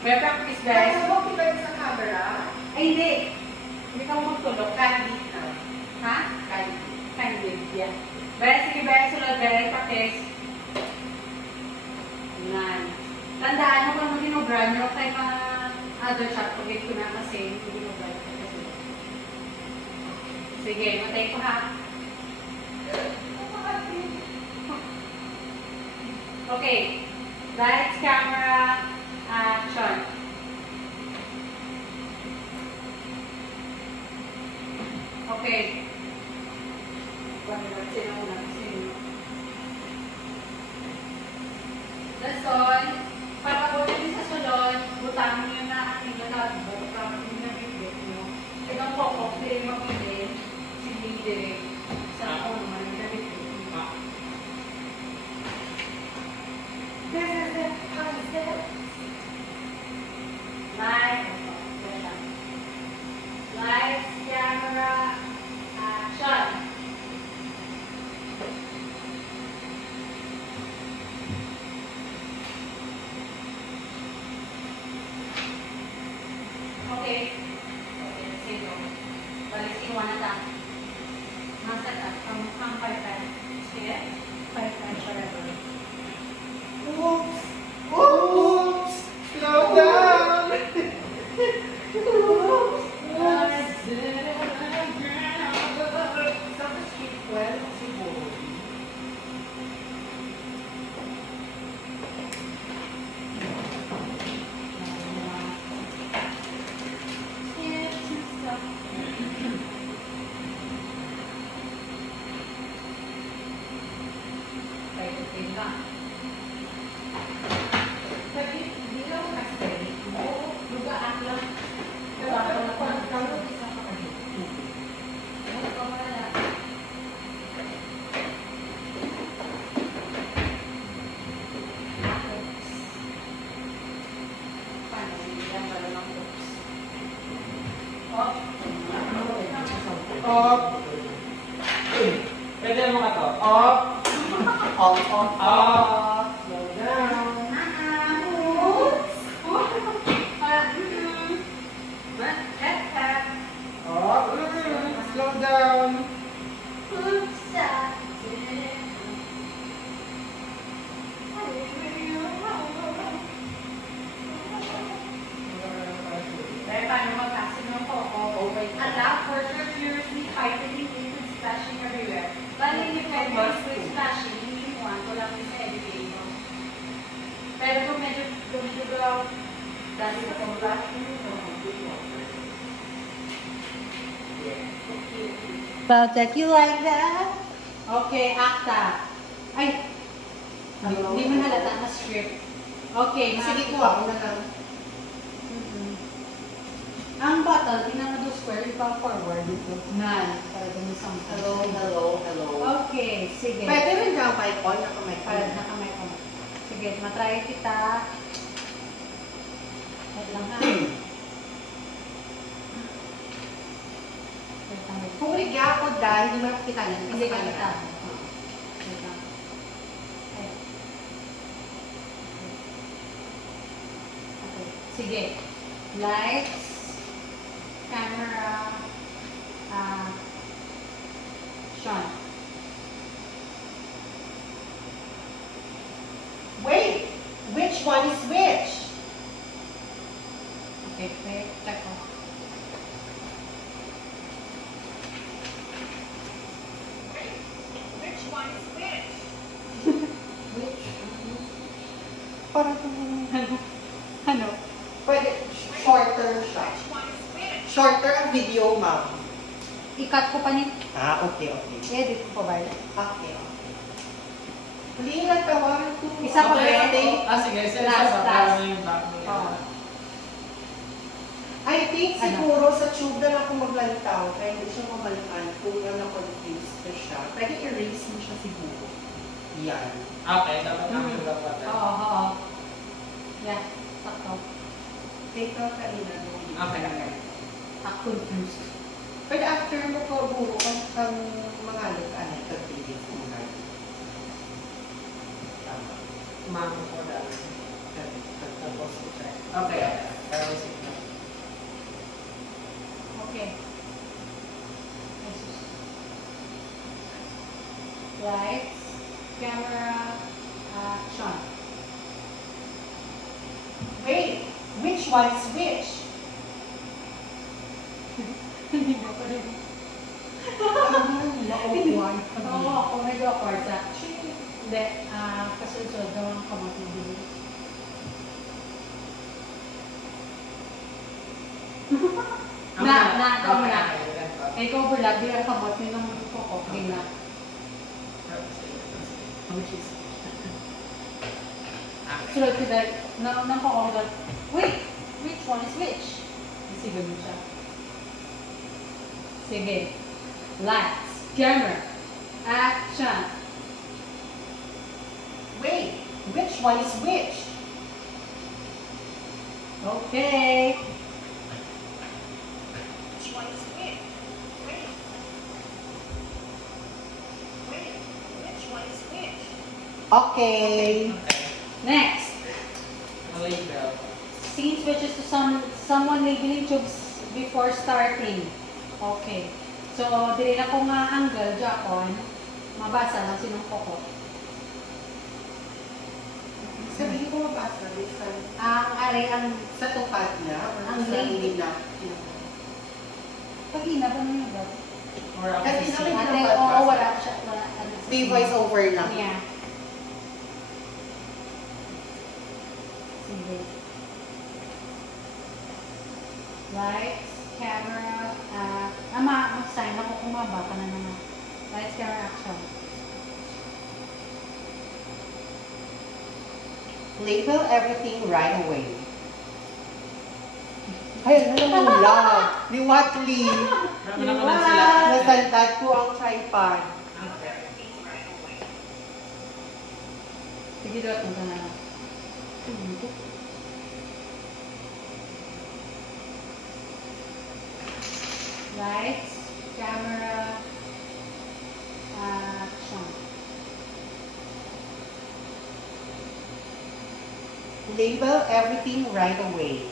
May practice guys. Kaya mo kita sa camera? Ay hindi. Hindi ka magtulog. Candid na. Ha? Candid. Candid. Yeah. Baya, sige baya, sulod baya, practice. Yan. Tandaan mo kung ginobran nyo kay mga other shot. Pagit ko na kasi ginobran ko kasi. Sige, matay ko ha. Okay. Lights, camera, action. Okay. Lesson. Para po din sa sulod, butang nyo na aking lalab. Butang nyo na bibit nyo. Ikaw po, okay, mapili. Sige, direct. Sa ako naman, nabibit nyo. Lights, camera, action. Okay. Okay, sige. Balik si Juana ta. Masa ta, pang 5 Sige. 5 forever. Oops! Oops! Slow down! Oops! Sa street 12 siguro. Up. Pwede mo ka to? Up. Up, up, up. Slow down. Oops. Up. Slow down. Paano magkasin ng coco? Allow for sure furiously tightening liquid splashing everywhere. Bali, liquid splashing, hindi mo ang lang sa educator. Pero kung medyo gumigagaw, dahil sa pang-flashing, About that, you like that? Okay, acta. Ay, hindi mo halata na script. Okay, Sige ko ako na lang. Ang bottle, tingnan mo doon square, ipa-forward dito. Nan, para dun sa Hello, hello, hello. Okay, sige. Pwede rin dyan kay Paul na kamay Para nakamay ko. Sige, matry kita. Wait lang ha. Wait lang, wait. Kung rigya ako dahil, hindi mo nakikita niya. Hindi ka kita. Wait lang. Okay. Okay. Sige. Lights. Camera, Sean. Wait! Which one is which? Okay, wait, check ko. Which one is which? Which? Parang ano? Pwede, shorter siya. Shorter ang video, ma'am. I-cut ko pa ni. Okay, okay. Edit ko pa ba? Okay, okay. Hindi lang tawaran ko. Isa pa ba? Sige. Last. Yung back niya. Oo. I think Ano? siguro sa tube na lang ako maglantaw. Kaya hindi siya mamalikan kung na-confused na siya. Pwede erase mo siya siguro. Yan. Okay, dapat namin lang pa tayo. Oo. Yeah, sakto. Take out ka ina. Okay. Confused. Pwede after mo ko buo kang mga lukaan ay kagpilip mo na. Tama. Mako ko dahil. Tapos Okay. Para may signal. Okay. Lights, camera, action. Wait, which one is which? Hindi mo pa rin. Naupuan. Oo, ako medyo awkward sa. Actually, hindi. Kasunod daw ang kamot ng bili. Tama na. Kay Coverlab, di ang kamot yun ng koko. Okay na. Sunod ko dahil, nang koko wait, which one is which? Kasi ganun siya. Sige. Lights, camera, action. Wait, which one is which? Okay. Which one is which? Wait. Wait, which one is which? Okay. Next. Label. Scene switches to someone labeling tubes before starting. Okay. So, dili na ko nga angle, Japon. Mabasa lang sinong koko. Sabihin ko mabasa, bisan Ang ari ang sa tupad niya, or Ang sa lady. nila. pagina ba niyo ba? Or ako Kasi si namin- Ate, oo, wala siya. Wala. May voice over lang. Yeah. Sige. Lights, camera, mag-sign ako kung mabaka na naman. Lights, camera, action. Label everything right away. Ay, ano naman lang? Ni Watley. Marami naman sila. Nasantad ko ang tripod. Okay. Sige, dot mo na. Lights, camera, action. Label everything right away.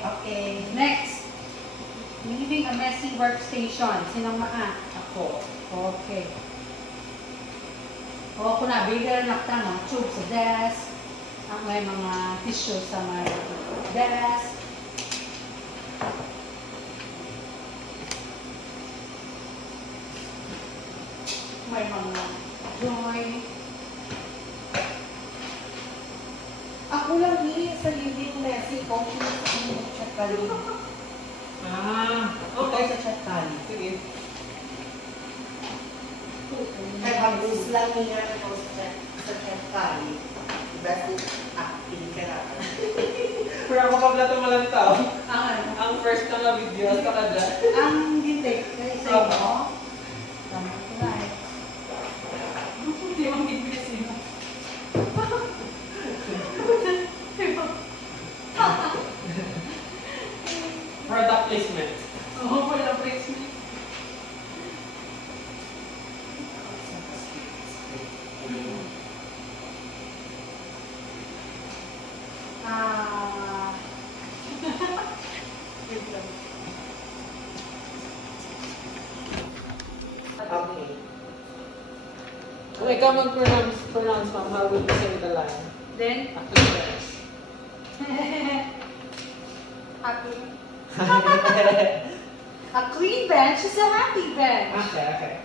Okay. Next, leaving a messy workstation. Sinong maa? Ako. Okay. O, kung nabigyan na mga tube sa desk, ang may mga tissue sa mga desk. May mga joy. Ako lang ni sa living messy ko sa chat kali. Okay sa chat kali. Sige. Ay, bagus lang niya ako sa chat kali. Best acting ka na. Pero ako kabla tumalang tao. Ang Ang first na nga video sa kada. ang gintay sa inyo. Tama ko na eh. Hindi mo gintay sino. Product placement. Oo, wala placement. Okay. Kung ikaw mag-pronounce ma'am, how would you say the line? Then, After this. happy. A clean bench is a happy bench. Okay.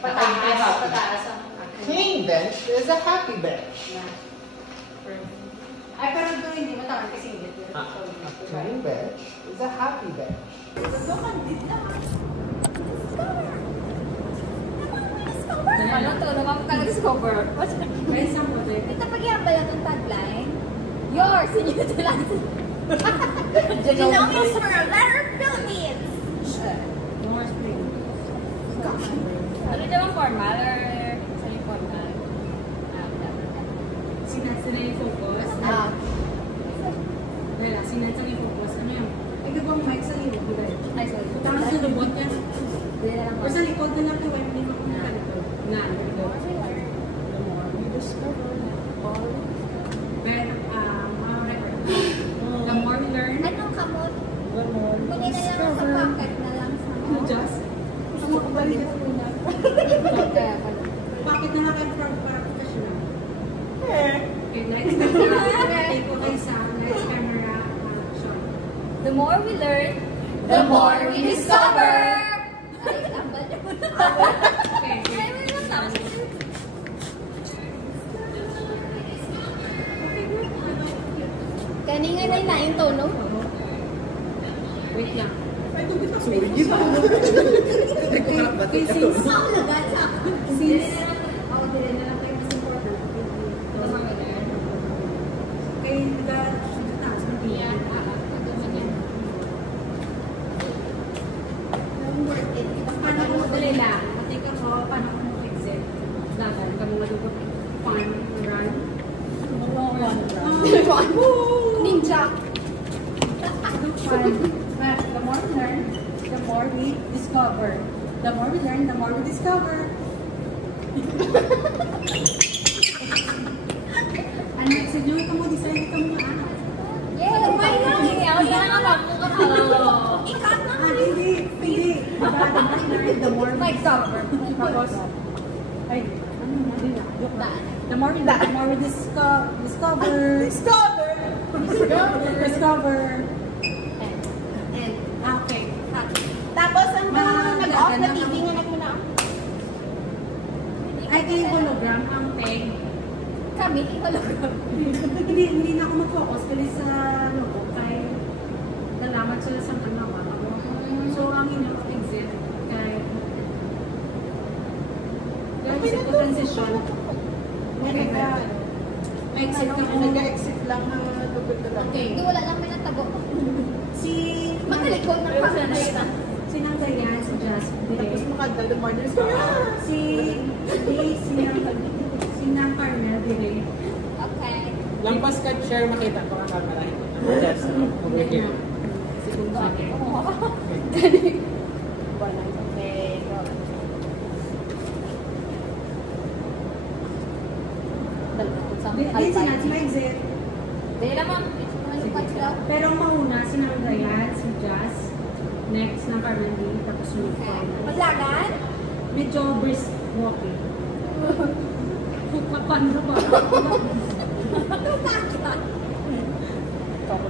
Pataas ang Clean bench is a happy bench. Ay, pero doon hindi matawag kasi hindi. A clean bench is a happy bench. Ano to? Naman ka nag-discover. May isang model. Ito pag-iyan ba yung tagline? Yours in New Zealand. Genomics for a letter Philippines. More spring. Ano naman formal or saan yung formal? Sina yung focus. Wala, sina yung focus. Ano yung? Ay, di ba mic sa iyo? Ay, sorry. Tapos sunod Dili na lang Or sa likod na lang kay wife ni Mama sa likod. Na, The likod. more we learn, the more we discover. Pero, the more we learn, Anong kamot? The more we Kunin na lang sa discover. pocket na lang sa you just, gusto mo kabalik mo muna. Bakit na lang kayo para professional? Okay, lights camera. Take ko kayo sa lights camera. Action. The more we learn, the more we discover. Ay, tambal na mo na. Okay, Ay, wait lang tapos. Kanina na yung tono. wait lang. Sorry, gito. Nagkakabati ka to. Ako lagat sa ako. Since, ako din na lang kayo mas important. The more we learn. Kaya nag-taas mo din. Paano ko madali lang? Matik ako, paano ko mag-exit? Dagan, kami malugod. Fun, run. Ninja. But the more we learn, the more we discover. The more we learn, the more we discover. Ano, sa inyo, ito mo, design ito mo na. Yeah, why not? Ako na lang ako kapalo. Ikat na. Hindi. Diba, the more we learn, the more we discover. Tapos, ay, ano na, hindi na. Joke na. The more we learn, the more we discover. Discover. And, okay. Tapos, ang nag-off na Maganda TV na- niya nagmuna. Ay, ito yung hologram, ang peg. Kami, hologram. Hindi na ako mag-focus kasi sa logo kay nalaman sila sa kanawa ako. So, ang ina-exit kay exit ko transition. Okay, exit ka ko. Nag-exit lang ng dugot na lang. Okay. Hindi, wala lang may natago. Si Matalikod ng pangkay. si Nang Dayan, si Jasmine. Tapos makadalo Marders. Si Nang Carmel Dire. Okay. Lampas ka, share, makita ko ang camera. Yes, over here. Segundo ako. Okay, go. Hindi si exit. Dili naman. Lupat sila. Pero ang mauna, si Nang Dayan, si Jazz. Next na Carmel Dire. Tapos yung Okay. final. Maglagan? Medyo brisk walking. Paano ba?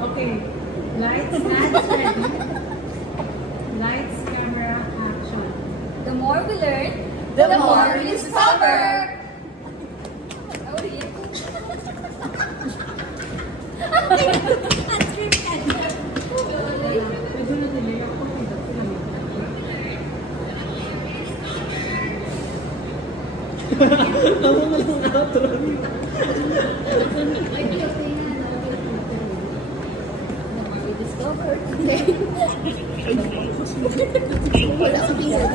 Okay. Lights, ready. Lights, camera, action. The more we learn, the more we discover. Oh, yeah. Unscripted. Medyo na-delay ako. Hindi ko lang ito. Ako na lang outro. Wala ka pinag.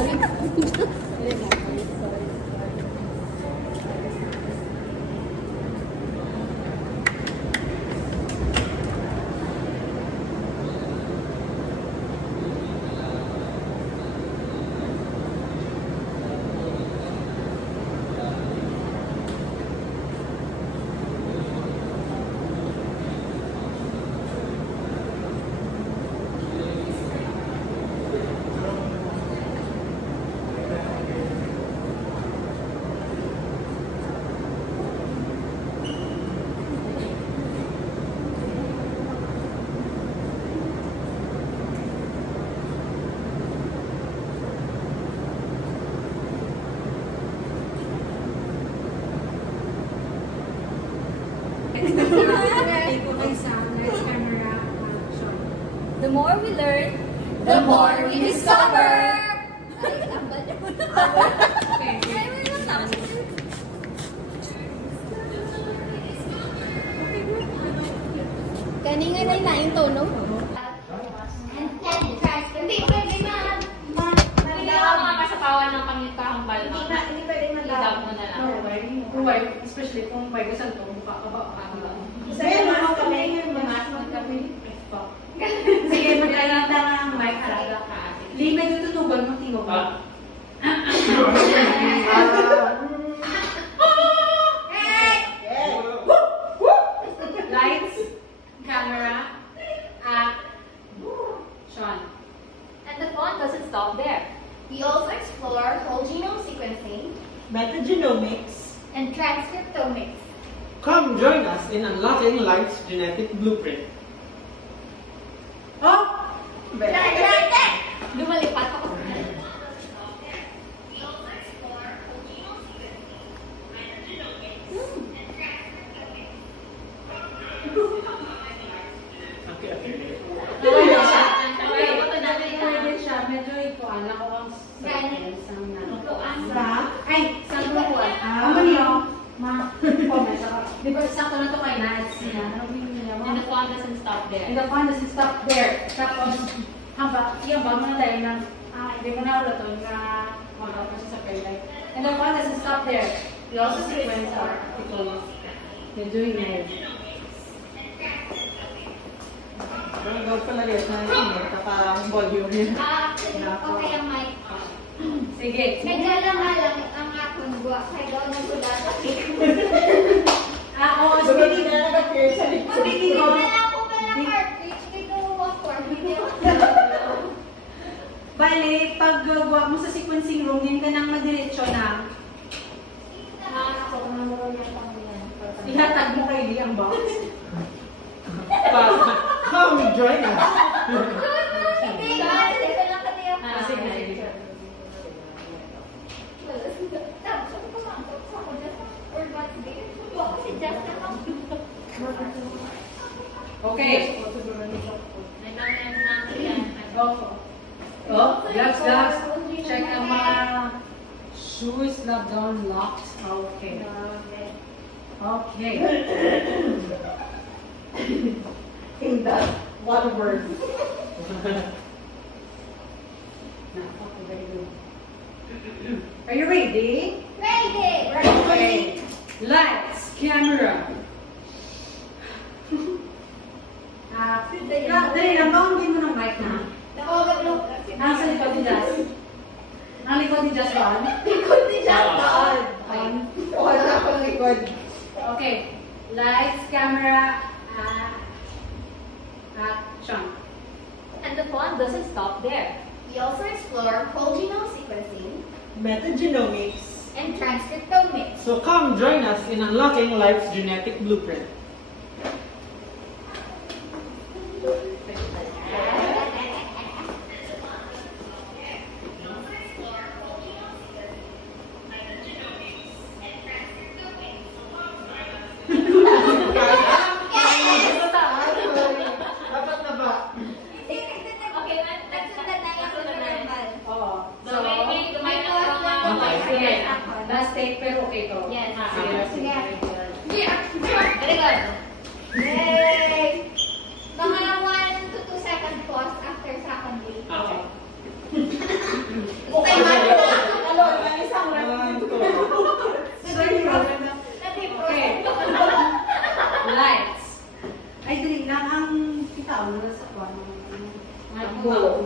Take ko kayo sa lights, camera, action. The more we learn, the more we discover. Ay, tambal na mo na. Okay. Ay, wait lang tapos. Kanina na yung tono. Hindi pwede mga kasapawan ng pangitahambal. Hindi pwede Idab mo na lang. Kung wife, especially kung may gusto ito, mukha ka ba? Sige, mas kami. Sige, maglalanda nga ang mic. Halaga ka. Hindi, may tututugan mo, mo. Lights, camera, action. And the fun doesn't stop there. We also explore whole genome sequencing Metagenomics. and transcriptomics. Come join us in unlocking life's genetic blueprint. Oh! Lumalipat ako. Pwede siya, medyo ikuan ako ang seconds ang Ay, sa buwan. Ano niyo? Ma-comment ako. Di ba, sakto na ito kay Nats niya. And the fun doesn't stop there. And the fun doesn't stop there. Tapos, yung ba mo na tayo na, hindi mo na ulit na mag-up sa paylight. And the fun doesn't stop there. We also sequence our articles. You're doing it. Daw pala rin na init, parang volume yun. Okay ang mic. Sige. Medyo lang ang akong buwa. Kaya daw nagulat sa Oo, Speaking na nag-appear sa likod. Hindi na lang ako pa ng cartridge. Dito ako. Bale, pag gawa mo sa sequencing room, yan ka nang madiretso na. Ihatag mo kay Lee ang box. Come join us. Hindi ka. Dito lang kami ako. Sige, sige. Tapos ako pumasok sa ako dyan. Or what's this? Kasi just ako. Okay. Oh, gloves. Check ang mga shoes na down locked. Okay. Okay. In that one word. Are you ready? Ready! Okay. Lights, camera. Dali lang, baungin mo ng mic na. Nasa likod ni Jazz. Ang likod ni Jazz ba? Likod ni Jack doon. Wala na akong likod. Okay. Lights, camera, action. And the fun doesn't stop there. We also explore whole genome sequencing Metagenomics. and transcriptomics. So come join us in unlocking life's genetic blueprint. Dapat na ba? Okay, let's sundan na yung normal. Oo. So, may class na Okay, sige. Last take, pero okay to. Yes. Sige. Sige. Very good. Yay! Mga 1 to 2 second pause after second beat. Okay. Okay, Alon, may isang round. Okay. Lights. Ay, dali lang ang kita mo na sa kwan. Ang buo.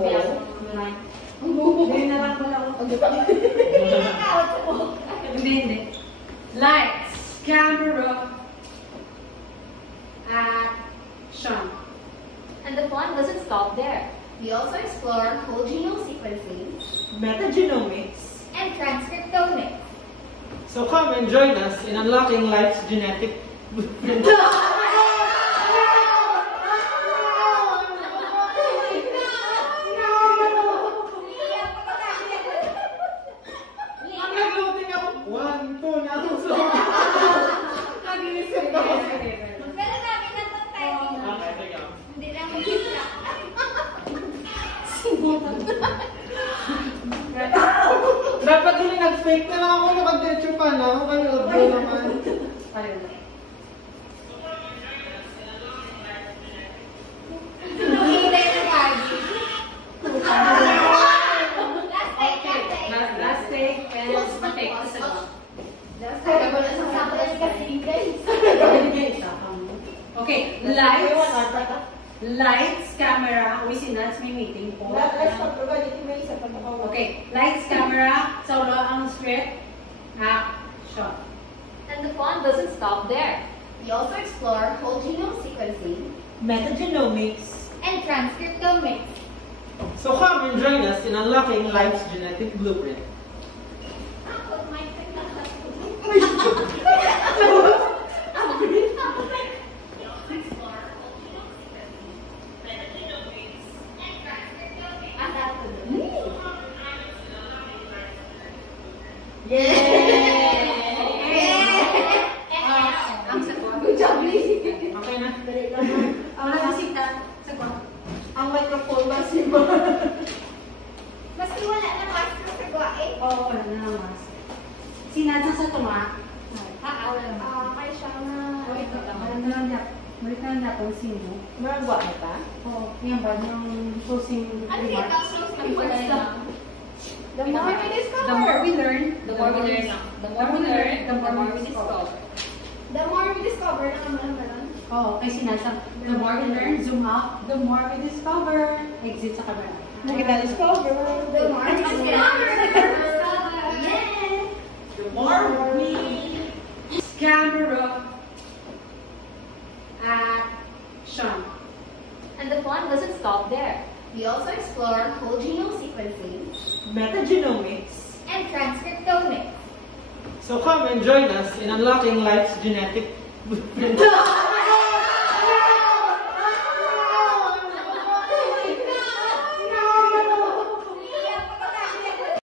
Hindi na lang wala akong Hindi. Lights, camera, action. And the fun doesn't stop there. We also explore whole genome sequencing Metagenomics. and transcriptomics. So come and join us in unlocking life's genetic blueprint. Ang nagluting ako. 1, 2 na ako. Naginisip ako. Pero namin na ito tayo. Okay, sige. Hindi lang mag-isla. Dapat din nag-fake na lang ako. Nakadiretso pa na. Kayo, naman. Hindi na yung party. Last take, and take the second. Okay, lights, camera, uy si Nats may meeting po. Let's talk about it. May isa pa ako. Okay, lights, camera, solo ang script, action. And the fun doesn't stop there. We also explore whole genome sequencing Metagenomics. and transcriptomics. So come and join us in unlocking life's genetic blueprint. Ang sagot. Good job, Lee. Okay na? Ang nasita, sagot. Ang microphone ba si Ma? Maski wala na mask sa sagwa eh. Oo, wala na lang mas. Sinadya sa tuma. Wala na. Kaya siya na. Ito lang. Balik na lang kung sino. Maragwa na ta? Oo, yan ba? Yung closing Ano kaya remarks. tapos ng lang? The more we discover. The more we learn, The more we learn. The more we learn, the more we discover. The more we discover na naman. Oo, kay sinasab. The more we learn, zoom out. The more we discover, exit sa camera. Nakita-discover. The more we discover. Yes. The more we... Camera. Action. And the fun doesn't stop there. We also explore whole genome sequencing Metagenomics. and transcriptomics. So come and join us in unlocking life's genetic blueprint.